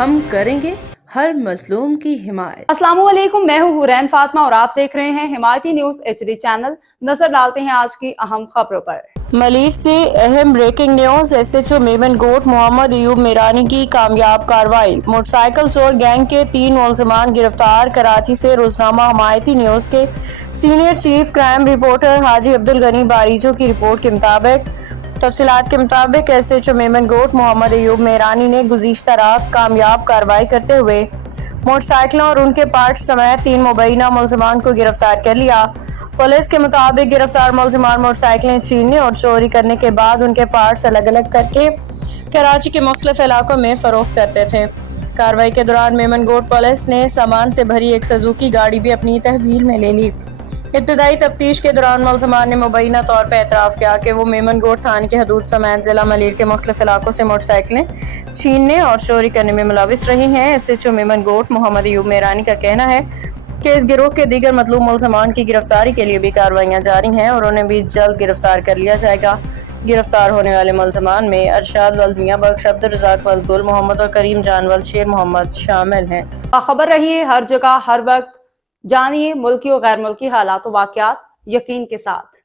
ہم کریں گے ہر مظلوم کی حمایت۔ السلام علیکم، میں ہوں حورین فاطمہ اور آپ دیکھ رہے ہیں حمایتی نیوز HD چینل۔ نظر ڈالتے ہیں آج کی اہم خبروں پر۔ ملیر سے اہم بریکنگ نیوز۔ SHO میمن گوٹ محمد ایوب میرانی کی کامیاب کارروائی۔ موٹر سائیکل چور گینگ کے 3 ملزمان گرفتار۔ کراچی سے روزنامہ حمایتی نیوز کے سینئر چیف کرائم رپورٹر حاجی عبدالغنی باریجو کی رپورٹ کے مطابق تفصیلات کے مطابق SHO میمن گوٹ محمد ایوب میرانی نے گزشتہ رات کامیاب کارروائی کرتے ہوئے موٹر سائیکلوں اور ان کے پارٹس سمیت 3 مبینہ ملزمان کو گرفتار کر لیا۔ پولیس کے مطابق گرفتار ملزمان موٹر سائیکلیں چھیننے اور چوری کرنے کے بعد ان کے پارٹس الگ الگ کر کے کراچی کے مختلف علاقوں میں فروخت کرتے تھے۔ کارروائی کے دوران میمن گوٹ پولیس نے سامان سے بھری ایک سزوکی گاڑی بھی اپنی تحویل میں لے لی۔ ابتدائی تفتیش کے دوران ملزمان نے مبینہ طور پر اعتراف کیا کہ وہ میمن گوٹ تھانے کی حدود سمیت ضلع ملیر کے مختلف علاقوں سے موٹر سائیکلیں چھیننے اور چوری کرنے میں ملوث رہی ہیں۔ SHO میمن گوٹ محمد ایوب میرانی کا کہنا ہے کہ اس گروہ کے دیگر مطلوب ملزمان کی گرفتاری کے لیے بھی کارروائیاں جاری ہیں اور انہیں بھی جلد گرفتار کر لیا جائے گا۔ گرفتار ہونے والے ملزمان میں ارشاد ولد میاں بخش، عبدالرزاق ولد گل محمد اور کریم جان ولد شیر محمد شامل ہیں۔ باخبر رہیے ہر جگہ ہر وقت، جانیے ملکی و غیر ملکی حالات و واقعات یقین کے ساتھ۔